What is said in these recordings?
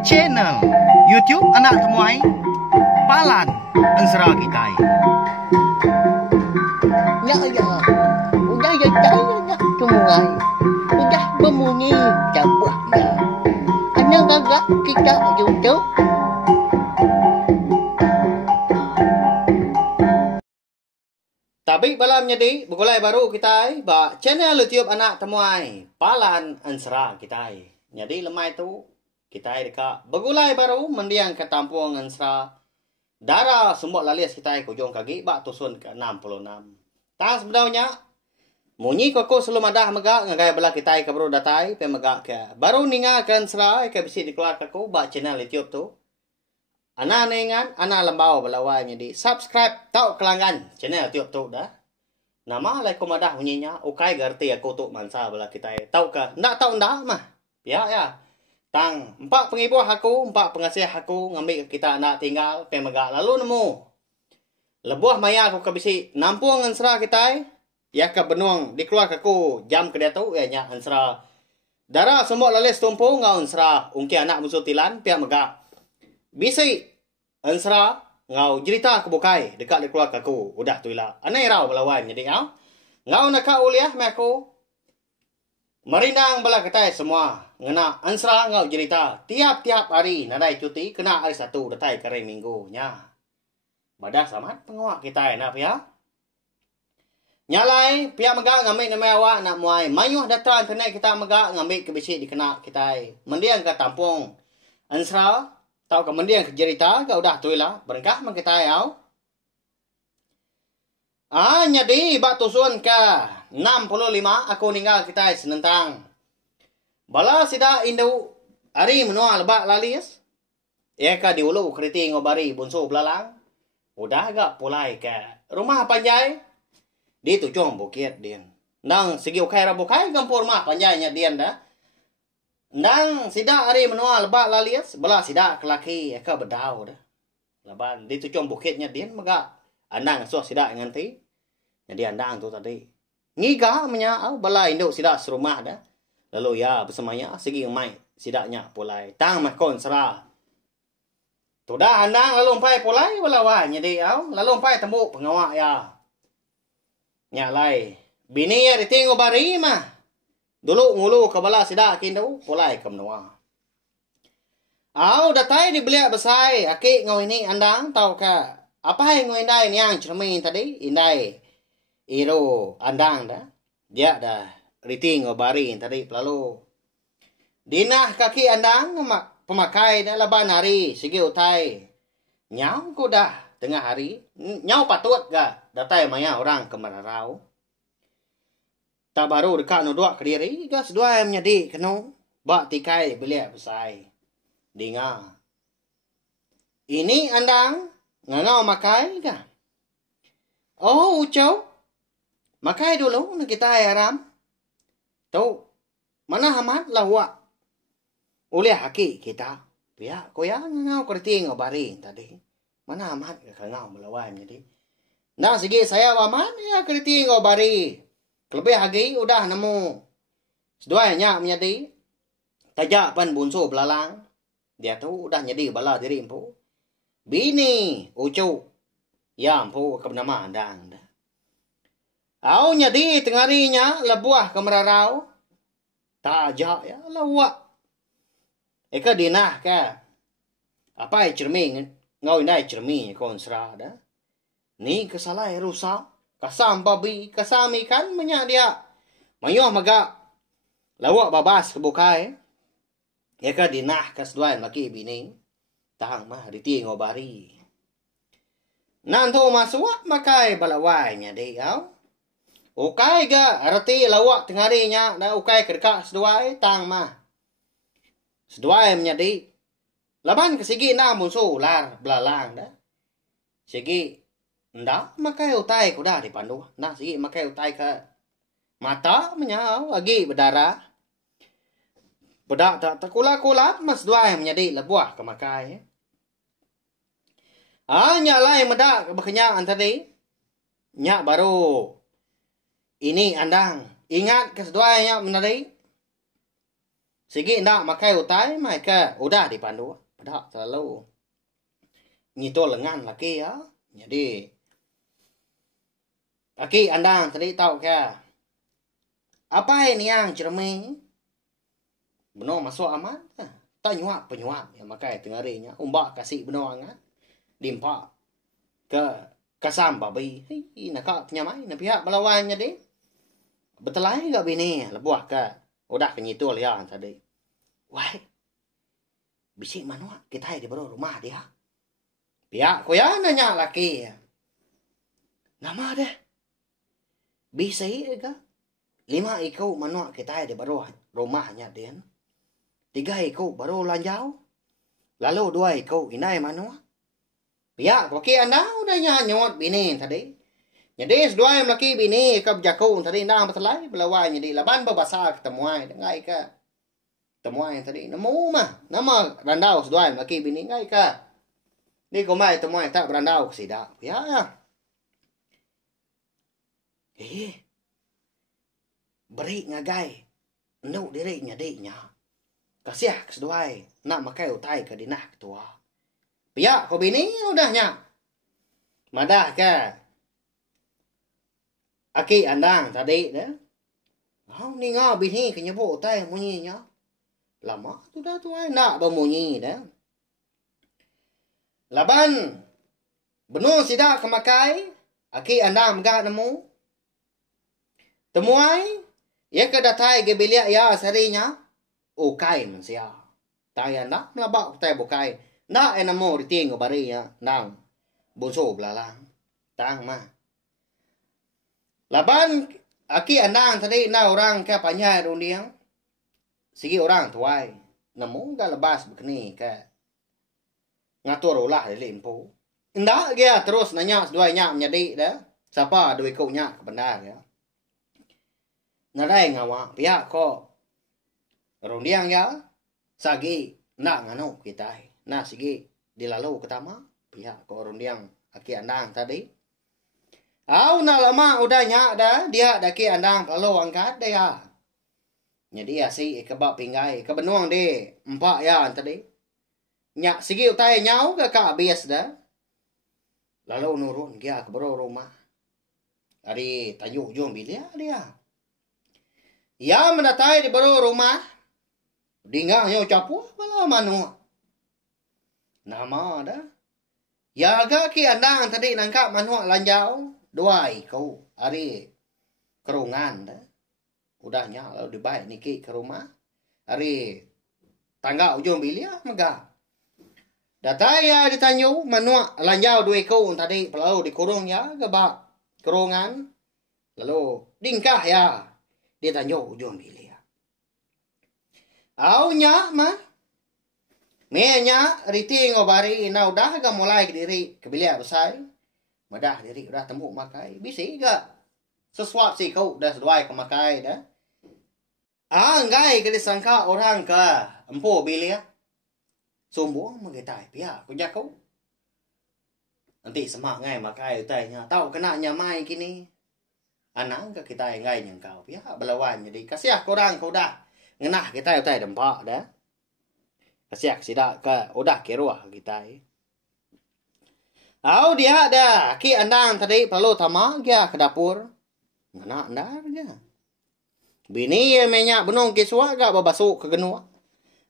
Channel YouTube anak temuai Palan Ansra kita. Ya ya, udah ya tak temuai, udah berbunyi cabutnya. Anak gagak kita YouTube. Tapi balam jadi begulai baru kita ba channel YouTube anak temuai Palan Ansra kita. Jadi lemai tu kita dekat begulai baru mendiang ke tampung Ansra. Darah semua lalias kita kujung kaki bak tusun ke 66. Tak sebenarnya munyi koko selum ada megak ngagai belah kita ke baru datai pe megak ke baru ninga ke Ansra ke bisi dikeluar kaku bak channel YouTube tu. Ana nengan, ana lembau belawai jadi subscribe tau kelanggan channel YouTube tu dah. Nama lai komadah bunyinya, ukai gerti aku tu mansa bela kita. Tau ke? Ndak tau ndak mah. Ya ya. Tang, empat pengibuh aku, empat pengasih aku ngambil kita nak tinggal pemegak lalu nemu. Lebuah maya aku ke bisi nampung ansra kita. Ya ke benuang dikeluar aku jam ke dia tu ya nya ansra. Darah semua lalis tumpung ngau ansra, ungki anak musuh tilan pihak megak. Bisi ansra ngau cerita ke bukai dekat di keluarga aku udah tu lah anai rau belawan jadi ngau nak kau uliah me aku merindang bala ketai semua ngena ansra ngau cerita tiap-tiap hari nadai cuti kena hari satu datai kare minggu nya badah samat pengawak kita nak ya nyalai pihak megak ngambil nama awak nak muai mayuh datang kena kita megak ngambil ke bisi dikena kita mendiang ke tampung ansra. Tahu kemudian cerita kau dah tu lah berkah mang kita yau. Jadi bak tusun ke 65 aku ninggal kita senentang. Bala sida indu hari menua lebak lalis. Eka diulu kriti ngobari bunso belalang. Udah agak pulai ke rumah panjai. Di tujung bukit din. Nang segi ukai rabukai gampur rumah panjainya dian dah. Nang sida hari menua lebak lalias bela sida kelaki eka bedau dah. Laban di tujuan bukitnya dia megak andang suah sida nganti. Jadi andang tu tadi. Ngiga menya au bela induk sida serumah dah. Lalu ya bersamanya segi mai sidanya pulai. Tang mah kon sera. Tu dah andang lalu umpai pulai bela wah jadi au lalu umpai tembuk pengawak ya. Nya lai. Bini ya ditinggal bari mah. Dulu ngulu ke bala sida kindu pulai ke menua. Au datai dibeliak besai aki ngau ini andang tau ke apa yang ngau indai yang cermin tadi indai iro andang dah dia dah riting ngobari tadi lalu dinah kaki andang pemakai dah laban hari segi utai nyau ku dah tengah hari nyau patut ga datai maya orang ke Mararau. Tak baru dekat no dua kediri gas dua yang menjadi keno bak tikai beliak besai dinga ini andang ngangau makai ka oh ucau makai dulu nak kita aram tu mana hamat lawa oleh haki kita ya koya ngangau kerti ngobari tadi mana amat ngangau melawan jadi nah segi saya waman ya kerti ngobari. Lebih lagi udah nemu seduanya menjadi tajak pan bunso belalang dia tu udah jadi bala diri empu bini ucu ya empu ke nama andang dah au jadi tengarinya lebuah ke Mararau tajak ya lawak eka dinah ke apa cermin ngau indai cermin konsra dah ni kesalai rusak kasam babi, kasam ikan menyak dia. Mayuh magak. Lawak babas kebukai. Ya ka dinah kasduan laki bini. Tahang mah riti ngobari. Nanto masuak makai balawainya dia. Ukai ga arti lawak tengarinya da ukai kedekak seduai tang mah. Seduai menjadi. Laban kesigi na musuh lar belalang dah. Sigi ndak makai utai ku dah dipandu. Nak sigi makai utai ke mata menyau lagi berdarah. Bedak tak terkulap-kulap mas dua yang menjadi lebuah ke makai. Nyalai medak berkenyakan tadi. Nyak baru ini andang. Ingat keseduanya menari. Sige ndak makai utai mai ka udah dipandu. Pada selalu nyito lengan laki ya. Jadi aki andang tadi tahu ka. Apa ini yang cermin? Benar masuk aman. Tak nyuap penyuap yang makai tengarinya. Umbak kasih benar angat. Dimpak ke kasam babi. Hei nak nyamai nak pihak balawannya deh. Betul lah enggak bini lebuah ka. Udah kenyitu lian tadi. Wah. Bisik mana kita di baru rumah dia. Pihak ko ya nanya laki. Nama deh. Bisa ka. 5 ikau mana kita di baru rumahnya dia. 3 ikau baru lanjau. Lalu 2 ikau inai mana. Pihak ko ki anda udah nyanyot bini tadi. Jadi dua yang laki bini ke jakung tadi nang betelai belawai jadi laban babasa ketemuai dengai ka. Temuai tadi nemu mah nama randau dua yang laki bini ngai ka. Ni ko mai temuai tak randau ke sida. Ya. Beri ngagai. Nau diri nya. Kasiah keseduai nak makai utai ke dinah ketua. Pihak ko bini udahnya. Madah ka. Aki andang tadi dah. Ni ngah bini ke nyebut tay munyinya. Lama tu dah tu ai nak bermunyi dah. Laban benar sida kemakai. Aki andang megah nemu. Temuai ya ke datai ke bilik ya sarinya. Ukai mensia. Taya nak melabak tay bukai. Nak enamo riting bari ya nang. Bonso belalang. Tang mah. Laban aki andang tadi na orang ke panyai rundiang. Sigi orang tuai. Namun gak lebas begini ke. Ngatur ulah di limpu. Ndak dia terus nanya dua nyak menjadi dah. Siapa dua kau nyak benar ya. Nadai ngawa pihak ko. Rundiang ya. Sagi nak nganu kita. Nah sigi dilalu ketama. Pihak ko rundiang aki andang tadi. Au na lama udah nyak dah dia daki andang lalu angkat dia. Jadi asi kebab pinggai ke benuang de empat ya tadi. Nyak sigi utai nyau ke ka bias dah. Lalu nurun dia ke bro rumah. Ari tajuk jom bilia dia. Ya mendatai di bro rumah. Dinga nyo capu bala manu. Nama dah. Ya agak ki andang tadi nangkap manu lanjau. 2 ikau hari kerungan dah. Udahnya lalu dibaik niki ke rumah. Hari tangga ujung bilia megah. Dataya ditanyu manua lanjau 2 ikau tadi lalu dikurung ya gebak kerungan. Lalu dingkah ya ditanyu ujung bilia. Aunya mah menya riting obari ina udah ga mulai diri ke bilia besar. Madah diri udah temu makai. Bisa juga. Sesuap sih kau dah seduai ke makai dah. Ngai ke disangka orang ke empu bilia. Sombong mengitai pihak kujak kau. Nanti semak ngai makai utainya. Tahu kena nyamai kini. Anang ke kita ngai yang kau pihak belawan. Jadi kasiah korang kau dah. Ngenah kita utai dempak dah. Kasiah sidak ke udah keruah kita. Au dia ada ki andang tadi perlu tama dia ke dapur. Mana andar dia. Bini ye menyak benung kiswa gak babasuk ke genua.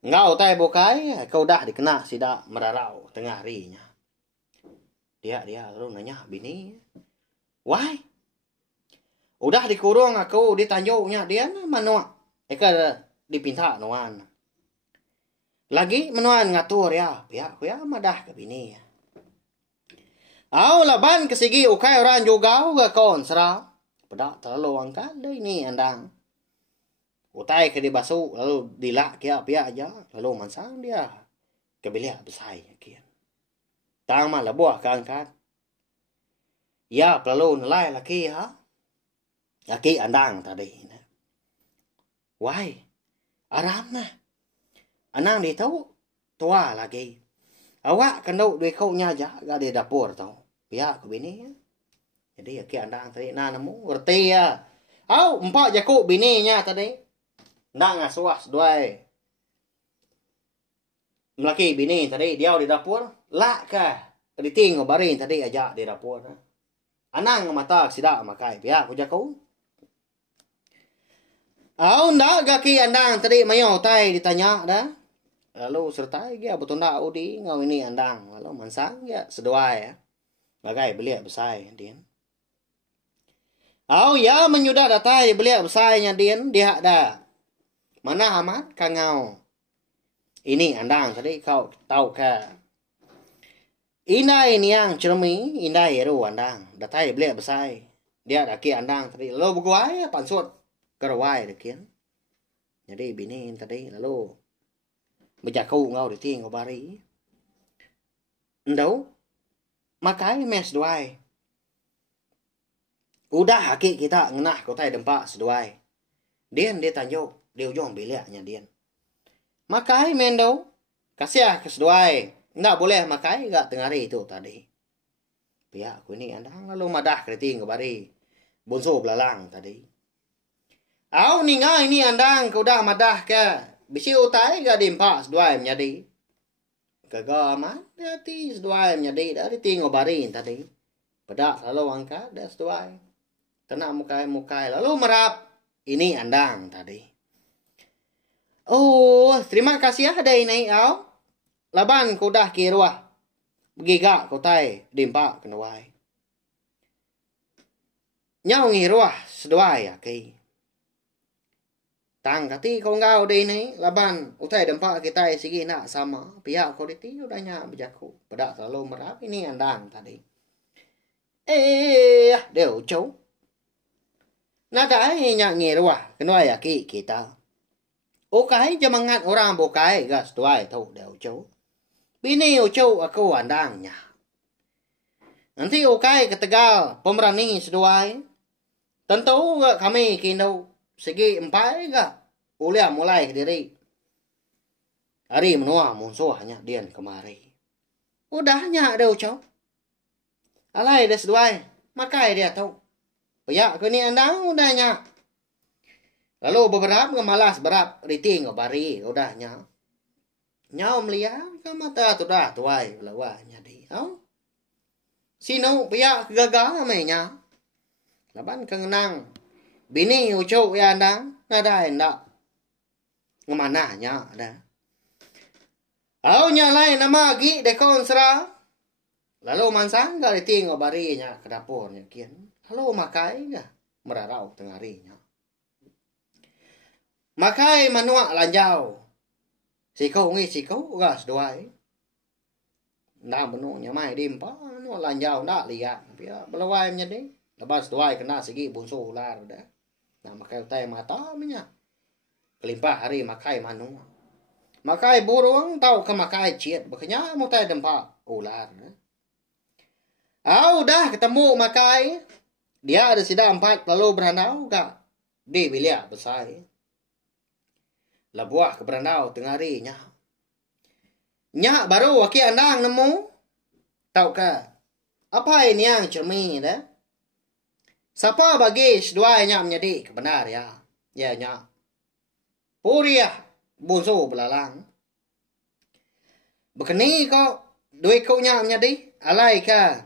Ngau tai bokai kau dah dikena sida merarau tengah harinya. Dia lalu nanya bini. Why? Udah dikurung aku ditanjungnya dia mana? Eka dipinta nuan. Lagi menuan ngatur ya. Pihak ya madah ke bini ya. Au laban kesigi ukai orang juga ke kon serah. Pedak terlalu angkat dah ini andang. Utai ke dibasu lalu dilak kia pihak aja. Lalu mansang dia ke bilik besar kian. Tang mah lebuah ke angkat. Ya perlu nilai laki ha. Laki andang tadi. Why? Aram nah. Anang dia tahu tua lagi. Awak kena duit kau nyaja gak di dapur tau. Pihak ke bini ya. Jadi ya ki andang tadi na nemu ngerti ya. Au empat jakuk bininya tadi. Ndak ngasuah seduai. Melaki bini tadi dia di dapur, lak ka. Riting barin tadi aja di dapur. Anang mata sida makai pia ku jakau. Au ndak gaki andang tadi mayo tai ditanya dah. Lalu sertai dia betul ndak udi ngau ini andang. Lalu mansang ya seduai ya. Bagai belia besai din. Au ya menyudah datai belia besainya din dia dah. Mana amat kangau. Ini andang tadi kau tahu ka. Inai niang cermi, inai eru andang. Datai belia besai. Dia daki andang tadi. Lalu berguai pansut kerawai dekian. Jadi bini tadi lalu berjakau ngau diting ngau bari. Ndau makai mes duai. Udah haki kita ngenah kau tai dempak seduai. Dian dia tanjuk, dia ujung biliaknya dian. Makai mendau, kasih ke seduai. Nggak boleh makai gak tengah hari itu tadi. Pihak aku ini andang lalu madah keriting ngau bari. Bonso belalang tadi. Au ninga ini andang kau dah madah ke. Bisi utai gak dimpak seduai menjadi. Kagaman hati seduai menjadi dari tinggal barin tadi. Pedak lalu angkat dah seduai. Kena mukai lalu merap. Ini andang tadi. Oh, terima kasih ada ini au. Laban kau dah kiruah. Begigak kau tai dimpak kenawai. Nyau ngiruah seduai ya kei. Tang kati kau ngau deh ini laban utai dempak kita sigi nak sama pihak kau diti udahnya berjaku pedak selalu merap ini andang tadi. Đều chấu. Nada nya ngiruah kenawai ya ki kita. Okai jamangat orang bokai gas tuai tau đều chấu. Bini ucau aku andangnya. Nanti okai ketegal pemerani seduai. Tentu kami kini segi empai gak. Ulia mulai ke diri. Hari menua musuh hanya dian kemari. Udahnya ada ucau. Alai des seduai. Makai dia tahu. Pihak ke ni andang udahnya. Lalu beberapa malas berap riting bari udahnya. Nyau melihat ke mata tu dah tuai belawanya di. Sino pihak gagal namanya. Laban kenang. Bini ucuk ya andang. Nada endak. Ngemananya ada. Nyalai nama gi dekon sera. Lalu mansang gak diting barinya ke dapurnya kian. Lalu makai gak merarau tengah harinya. Makai manuak lanjau. Sikau ngi sikau gas doai. Ndak benunya mai dimpa nu lanjau ndak lihat. Pia belawai menjadi. Lepas doai kena segi bunso ular dah. Nah makai utai mata minyak. Kelimpah hari makai manu. Makai burung tahu ke makai ciet. Bekenya mutai dempak ular. Dah ketemu makai. Dia ada sida 4 lalu beranau gak. Di bilik besar. Labuah ke beranau tengah hari nya. Nya baru waki andang nemu. Tahu ke? Apa ini yang cermin dah? Siapa bagi dua nya menjadi kebenar ya. Ya nya. Puriah bunso belalang. Bekeni kau duit kau nya menjadi alai ka.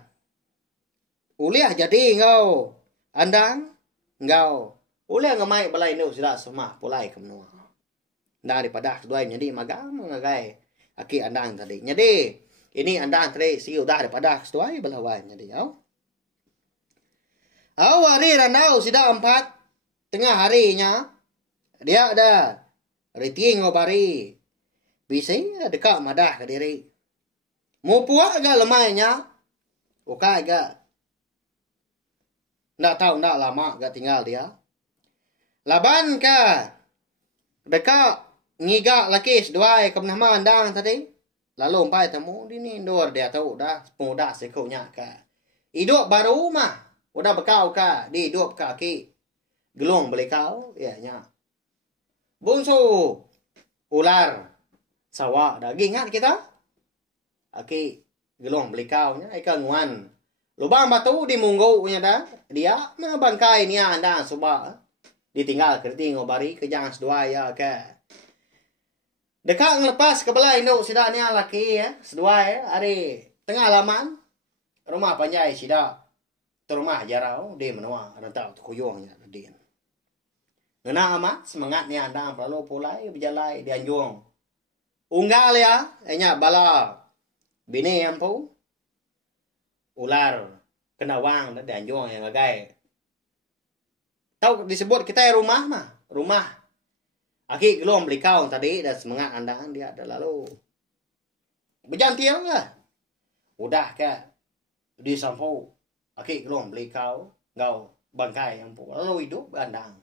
Uliah jadi ngau andang ngau. Uliah ngamai balai nu sudah semua pulai kemnua. Daripada kedua jadi magam ngagai aki andang tadi. Jadi ini andang tadi siu daripada kedua belawai jadi au. Hari randau sudah 4 tengah harinya. Dia ada riting bari. Bisa dekat madah ke diri. Mau puak agak lemahnya. Oka agak. Nggak tahu nggak lama agak tinggal dia. Laban ka. Dekat ngiga laki dua ke nama andang tadi. Lalu umpai temu dini dor dia tahu dah pemuda sekunya ka. Hidup baru mah. Udah bekau ka di hidup kaki. Gelung beli kau ya nya. Bunsu ular sawah dah ingat kita. Aki gelung beli kau nya ikan nguan. Lubang batu di munggu nya dah. Dia bangkai ni andang subah. Ditinggal kerti ngobari ke jangan sedua ya ke. Dekat ngelepas ke belah induk sida ni laki ya, sedua ya, hari tengah laman rumah panjai sida terumah jarau dia menua rantau kuyungnya dia. Ngena amat semangat ni anda perlu pulai berjalai di anjung. Unggal ya, enya bala bini ampu ular kena wang di anjung yang ngagai. Tahu disebut kita rumah mah, rumah. Aki belum beli kau tadi dan semangat anda dia ada lalu. Berjantiang lah. Udah ke di sampo. Aki belum beli kau ngau bangkai ampu lalu hidup andang.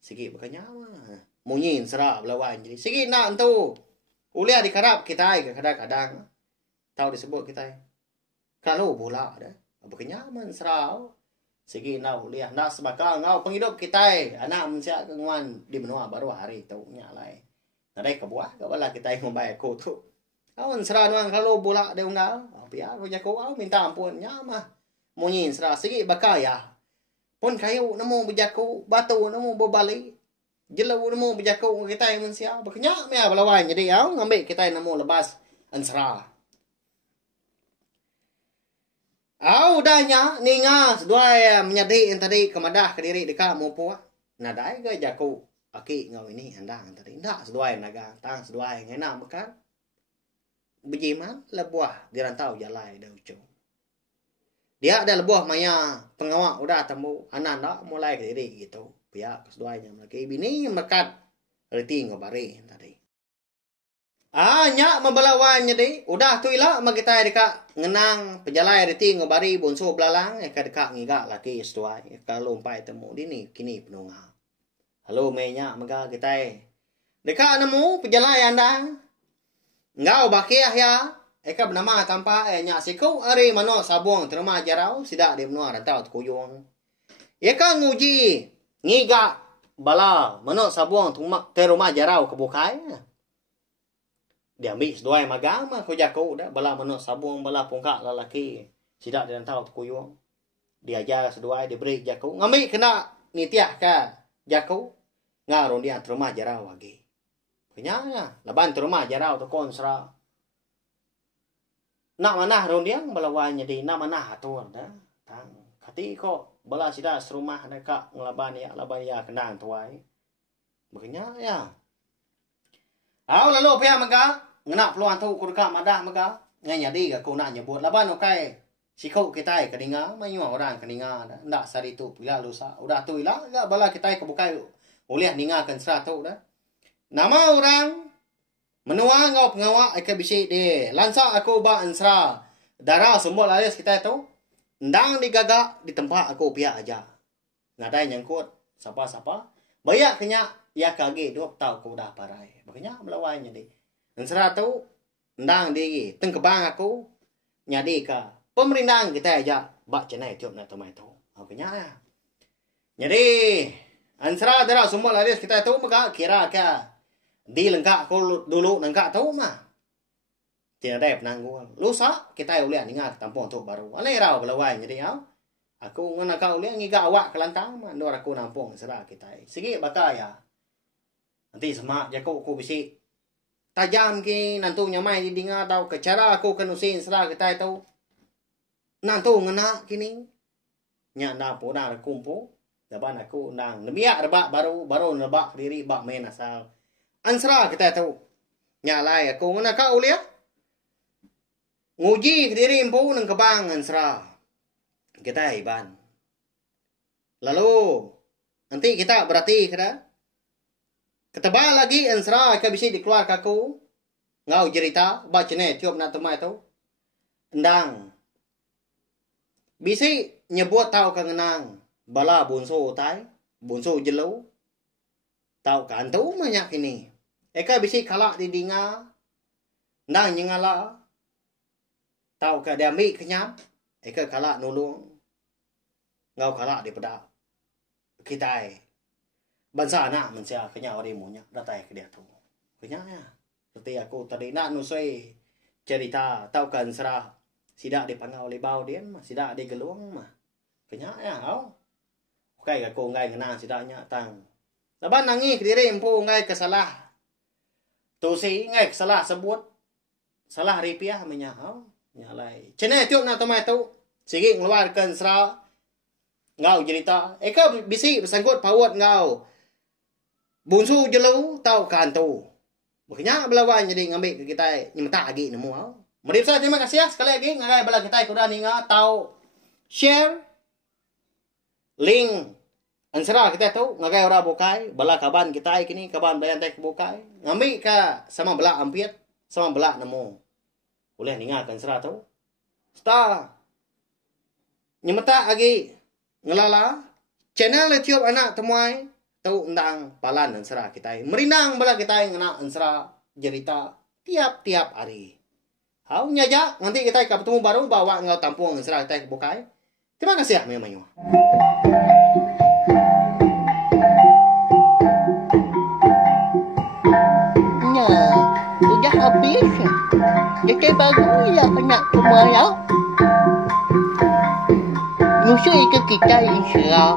Sigi bakanya mah. Munyin serap lawan jadi. Sigi nak tu. Uliah dikarap kita kadang-kadang. Tahu disebut kita. Kalau bola dah. Bakanya man serap. Sige na uliah na sebaka ngau penghidup kita anak manusia kenguan di benua baru hari tu nyalai nadai kebuah ke bala kita membayar ko tu awan sera nuang kalau bola de unggal pia ko jako au minta ampun nya mah munyin sera sige baka ya pun kayu namo bejako batu namo bobali jelau namo bejako kita manusia baknya me balawan jadi au ngambil kita namo lebas ansra. Udahnya ninga sedua menyadi tadi kemadah ke diri dekat mau puak nadai ke jaku aki ngau ini andang tadi ndak sedua naga tang sedua ngena makan bejiman lebuah di rantau jalai dah ucu dia ada lebuah maya pengawak udah temu anak ndak mulai ke diri gitu pihak keduanya lagi bini mekat reti ngobari tadi nya membalawannya deh. Udah tu ilah kita dekat ngenang pejalai reti ngobari bonso belalang dekat ngiga laki setuai kalau umpai temu dini kini penunga. Halo menya maga kita dekat nemu pejalai anda. Ngau bakiah ya. Eka bernama tanpa nya siku ari mano sabung terima jarau sidak di menua rantau kuyung. Eka nguji ngiga bala mano sabung terima jarau kebukai. Dia ambil sedua magama ko jako dah bala mano sabung bala pungkak lalaki sidak dan tahu kuyung dia ajar sedua dia beri jako ngambil kena nitiah ka jako ngaron dia terima jarau lagi kenyanya laban terima jarau to konsra nak manah ron dia balawannya di nak manah atur dah tang kati ko bala sidak serumah dekat ngelaban ya kenang tuai makanya ya lalu pihak maga ngena peluang tu kurka madah maga nganya di ka kuna nyebut laban okai sikau kita keninga mayu orang keninga ndak sari tu pila lusa udah tu ila ga bala kita kebukai uliah ninga kan seratu dah nama orang menua ngau pengawak ke bisi de lansa aku ba ansra darah semua alias kita tu ndang digagak di tempat aku pihak aja ngadai nyangkut siapa banyak kenya ya kage 2 tahun aku dah parai makanya melawannya deh ansra tu ndang di tengkebang aku nyadi ka pemerintahan kita aja bak cenai tiup na tomai tu makanya jadi ansra darah semua alias kita tu maka kira ka di lengkap aku dulu lengkap tahu mah tidak ada penanggung lusa kita uliah ningat tampung tu baru ane rau belawan jadi ya aku ngana kau uliah ngiga awak kelantang mah ndor aku nampung serah kita sigi baka ya nanti semak jako aku bisi tajam ki nantu nyamai di dinga tau ke cara aku kenusin serah kita tahu nantu ngena kini nya na puna kumpu daban aku nang nemia rebak baru nebak diri bak main asal ansra kita tahu nyalai aku ngena kau uliah nguji diri empu nang kebang ansra kita iban lalu nanti kita berarti kada ketebal lagi ansra ka bisi dikeluar kaku ngau cerita bacane tiup na temai tu ndang bisi nyebut tahu kangenang bala bonso tai bonso jelo tahu kan tu banyak ini eka bisi kalak di dinga ndang nyengala tahu ka dia ambil kenyap eka kalak nulung ngau kalak di pedak kita bangsa anak manusia kenyap ori munya datai ke dia tu kenyapnya seperti aku tadi nak nusai cerita tahu kan serah sidak dipangau oleh bau dia mah sidak digeluang mah kenyapnya au kai aku ngai kenang sidaknya tang laban nangi ke diri empu ngai kesalah Tu si ngai salah sebut. Salah ripiah menyahau. Nyalai. Cene tiup na tomai tu. Sigi ngeluarkan serah. Ngau cerita. Eka bisi bersangkut pawat ngau. Bunsu jelu tau kantu. Makanya belawan jadi ngambil ke kita nyemta lagi nemu. Mari saya terima kasih ya sekali lagi ngagai bala kita kuda ninga tau share link ansara kita tu ngagai ora bokai bala kaban kita kini kaban bayan teh bokai ngambil ka sama bala ampiat sama bala nemu. Boleh ninga kan sera tu. Sta nyemta lagi ngelala channel YouTube anak temuai tau undang palan ansara kita. Merindang bala kita ngena ansara cerita tiap-tiap hari. Hau nyaja nanti kita ketemu baru bawa ngau tampung ansara kita bukai. Terima kasih ya memangnya. Nah, udah habis. Jadi baru ya nak semua ya. Musuh itu kita insya